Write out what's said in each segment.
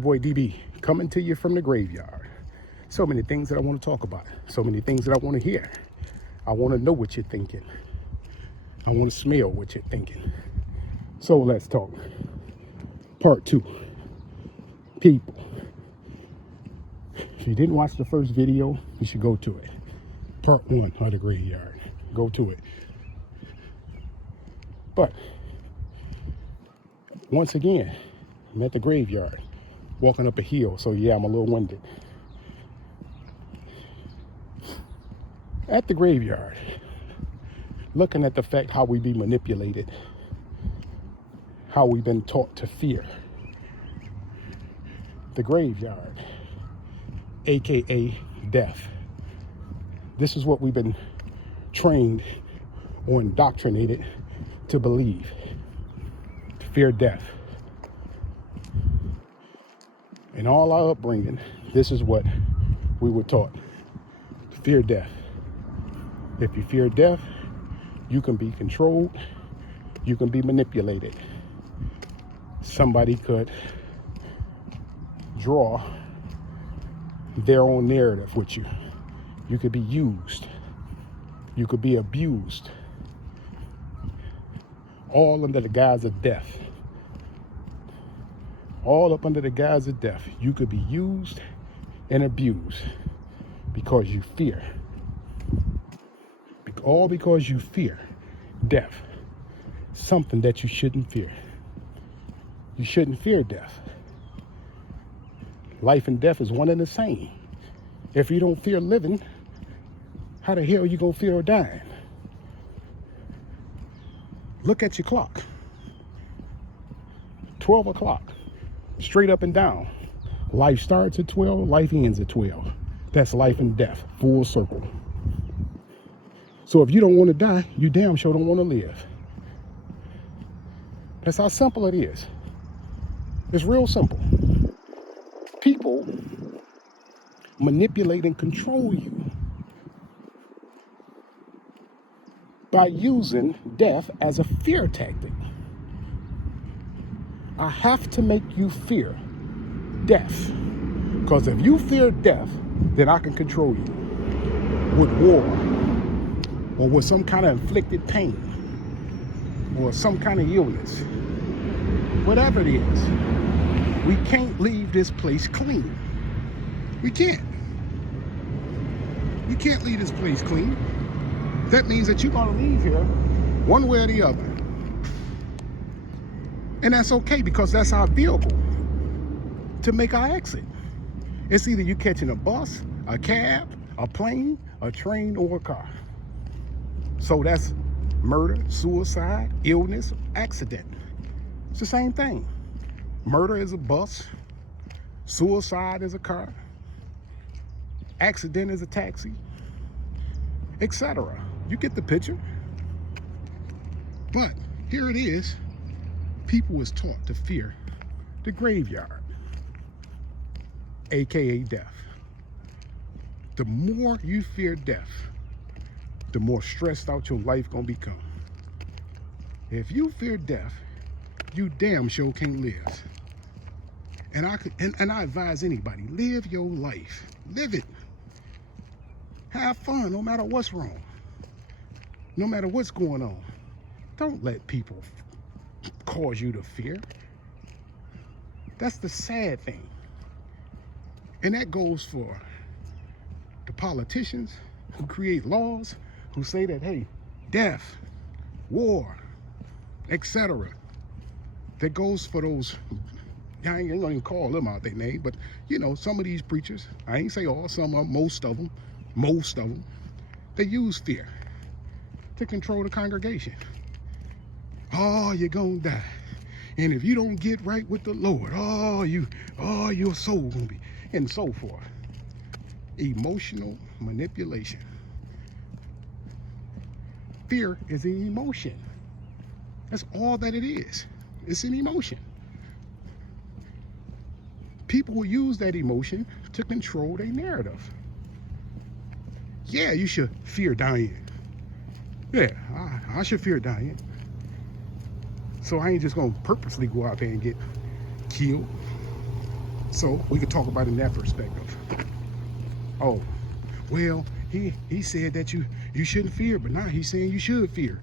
Boy DB coming to you from the graveyard. So many things that I want to talk about. So many things that I want to hear. I want to know what you're thinking. I want to smell what you're thinking. So let's talk. Part 2. People. If you didn't watch the first video, you should go to it. Part 1 of the graveyard. Go to it. But once again, I'm at the graveyard, walking up a hill, so yeah, I'm a little winded. At the graveyard, looking at the fact how we be manipulated, how we've been taught to fear. The graveyard, aka death. This is what we've been trained or indoctrinated to believe. To fear death. In all our upbringing, this is what we were taught. To fear death. If you fear death, you can be controlled, you can be manipulated. Somebody could draw their own narrative with you. You could be used. You could be abused. All under the guise of death. All up under the guise of death. You could be used and abused because you fear. All because you fear death. Something that you shouldn't fear. You shouldn't fear death. Life and death is one and the same. If you don't fear living, how the hell you gonna fear dying? Look at your clock. 12 o'clock. Straight up and down. Life starts at 12, life ends at 12. That's life and death, full circle. So if you don't want to die, you damn sure don't want to live. That's how simple it is. It's real simple. People manipulate and control you by using death as a fear tactic. I have to make you fear death. Because if you fear death, then I can control you with war. Or with some kind of inflicted pain, or some kind of illness, whatever it is, we can't leave this place clean. We can't. You can't leave this place clean. That means that you're gonna leave here one way or the other. And that's okay because that's our vehicle to make our exit. It's either you catching a bus, a cab, a plane, a train, or a car. So that's murder, suicide, illness, accident. It's the same thing. Murder is a bus, suicide is a car, accident is a taxi, etc. You get the picture. But here it is. People was taught to fear the graveyard, aka death. The more you fear death, the more stressed out your life gonna become. If you fear death, you damn sure can't live. And I advise anybody, live your life. Live it. Have fun no matter what's wrong. No matter what's going on. Don't let people cause you to fear. That's the sad thing. And that goes for the politicians who create laws, who say that, hey, death, war, etc. That goes for those, I ain't gonna even call them out their name, but you know, some of these preachers, I ain't say all, some of them, most of them, they use fear to control the congregation. Oh, you're gonna die. And if you don't get right with the Lord, your soul gonna be, and so forth. Emotional manipulation. Fear is an emotion. That's all that it is. It's an emotion. People will use that emotion to control their narrative. Yeah, you should fear dying. Yeah, I should fear dying. So I ain't just gonna purposely go out there and get killed. So we could talk about it in that perspective. Oh, well, he said that you shouldn't fear, but now he's saying you should fear.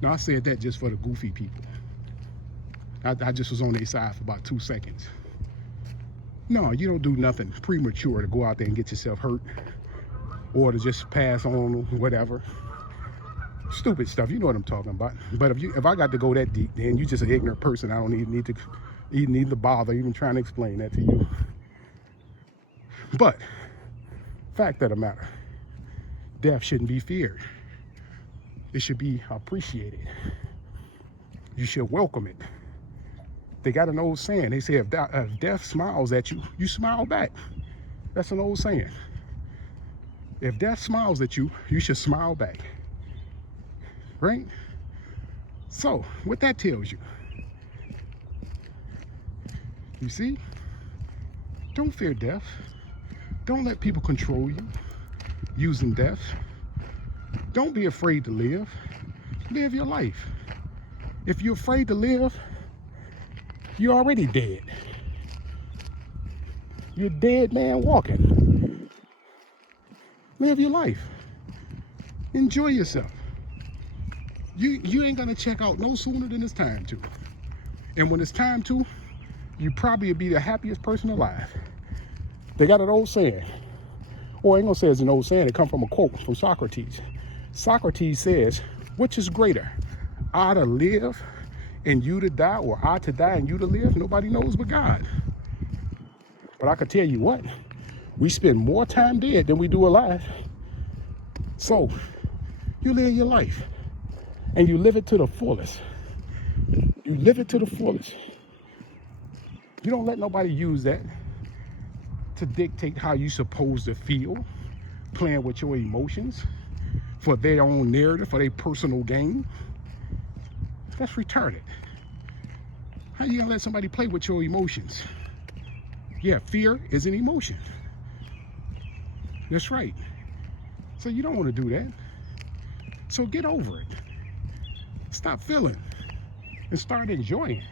No, I said that just for the goofy people. I just was on their side for about 2 seconds. No, you don't do nothing premature to go out there and get yourself hurt or to just pass on whatever. Stupid stuff, you know what I'm talking about. But if I got to go that deep, then you just an ignorant person. I don't even need to bother even trying to explain that to you. But fact of the matter, death shouldn't be feared. It should be appreciated. You should welcome it. They got an old saying. They say if death smiles at you, you smile back. That's an old saying. If death smiles at you, you should smile back. Right? So, what that tells you, you see, don't fear death. Don't let people control you using death. Don't be afraid to live. Live your life. If you're afraid to live, you're already dead. You're a dead man walking. Live your life. Enjoy yourself. You ain't gonna check out no sooner than it's time to. And when it's time to, you probably will be the happiest person alive. They got an old saying. Or I ain't gonna say it's an old saying, it comes from a quote from Socrates. Socrates says, which is greater, I to live and you to die, or I to die and you to live? Nobody knows but God. But I can tell you what, we spend more time dead than we do alive. So, you live your life, and you live it to the fullest. You live it to the fullest. You don't let nobody use that to dictate how you're supposed to feel, playing with your emotions for their own narrative, for their personal gain. That's retarded. How you gonna let somebody play with your emotions? Yeah, fear is an emotion. That's right. So you don't want to do that. So get over it. Stop feeling and start enjoying.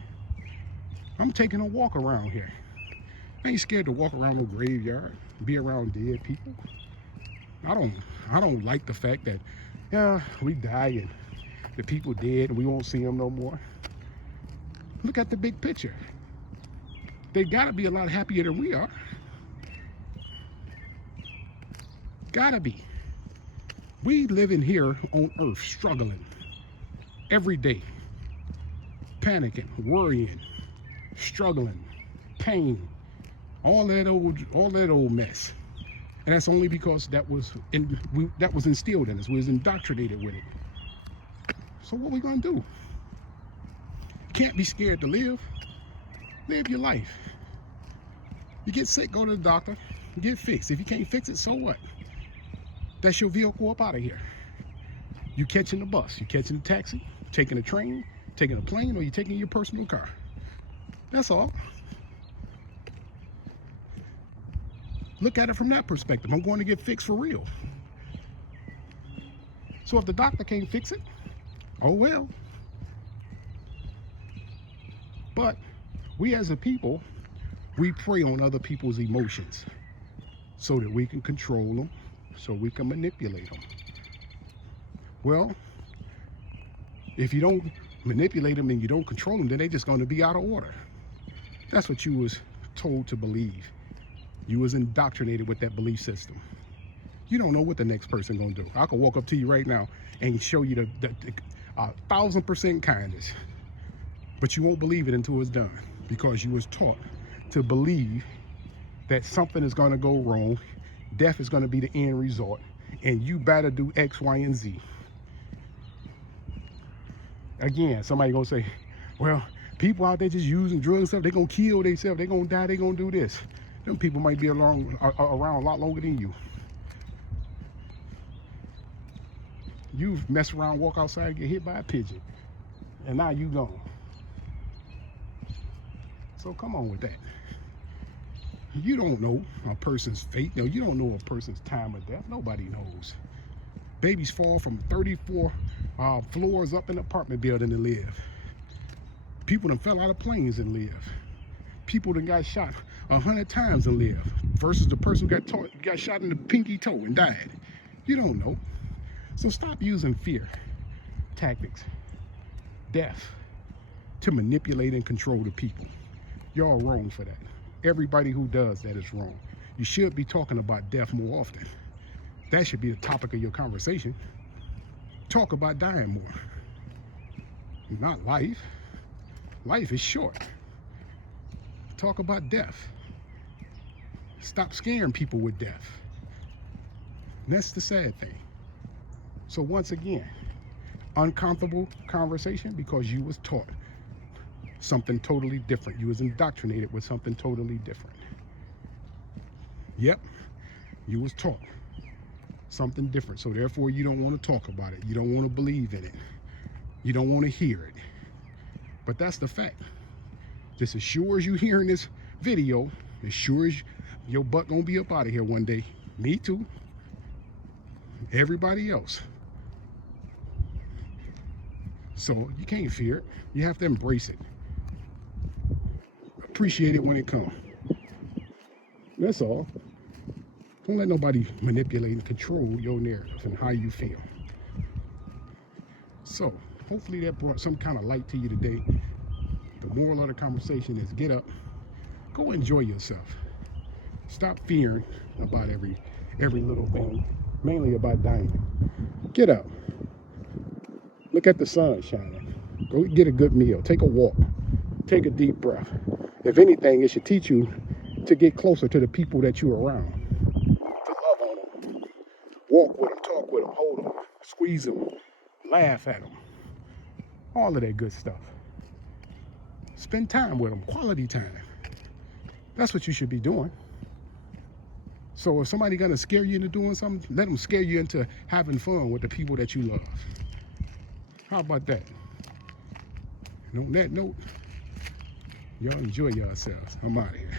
I'm taking a walk around here. I ain't scared to walk around the graveyard, be around dead people. I don't like the fact that, yeah, we die and the people dead and we won't see them no more. Look at the big picture. They gotta be a lot happier than we are. Gotta be. We living here on earth struggling every day, panicking, worrying, struggling, pain, all that old mess. And that's only because that was instilled in us. We was indoctrinated with it. So what we gonna do? Can't be scared to live. Live your life. You get sick, go to the doctor, get fixed. If you can't fix it, so what? That's your vehicle up out of here. You catching the bus, you catching the taxi, taking a train, taking a plane, or you taking your personal car. That's all. Look at it from that perspective. I'm going to get fixed for real. So if the doctor can't fix it, oh well. But we as a people, we prey on other people's emotions so that we can control them, so we can manipulate them. Well, if you don't manipulate them and you don't control them, then they're just going to be out of order. That's what you was told to believe. You was indoctrinated with that belief system. You don't know what the next person gonna do. I could walk up to you right now and show you the 1,000% kindness, but you won't believe it until it's done, because you was taught to believe that something is gonna go wrong, death is gonna be the end result, and you better do X, Y, and Z. Again, somebody gonna say, well, people out there just using drugs and stuff, they gonna kill themselves, they gonna die, they gonna do this. Them people might be around a lot longer than you. You mess around, walk outside, get hit by a pigeon, and now you gone. So come on with that. You don't know a person's fate. No, you don't know a person's time of death. Nobody knows. Babies fall from 34 floors up in an apartment building and live. People done fell out of planes and live. People done got shot 100 times and live versus the person who got shot in the pinky toe and died. You don't know. So stop using fear tactics, death, to manipulate and control the people. Y'all wrong for that. Everybody who does that is wrong. You should be talking about death more often. That should be the topic of your conversation. Talk about dying more. Not life. Life is short. Talk about death. Stop scaring people with death. And that's the sad thing. So once again, uncomfortable conversation because you was taught something totally different. You was indoctrinated with something totally different. Yep, you was taught something different. So therefore you don't want to talk about it. You don't want to believe in it. You don't want to hear it. But that's the fact. Just as sure as you hearing this video, as sure as your butt gonna be up out of here one day. Me too. Everybody else. So you can't fear it. You have to embrace it. Appreciate it when it comes. That's all. Don't let nobody manipulate and control your narrative and how you feel. So hopefully that brought some kind of light to you today. The moral of the conversation is get up, go enjoy yourself. Stop fearing about every little thing, mainly about dying. Get up. Look at the sun shining. Go get a good meal. Take a walk. Take a deep breath. If anything, it should teach you to get closer to the people that you're around. To love on them. Walk with them, talk with them, hold them, squeeze them, laugh at them. All of that good stuff. Spend time with them, quality time. That's what you should be doing. So if somebody gonna scare you into doing something, let them scare you into having fun with the people that you love. How about that? And on that note, y'all enjoy yourselves. I'm out of here.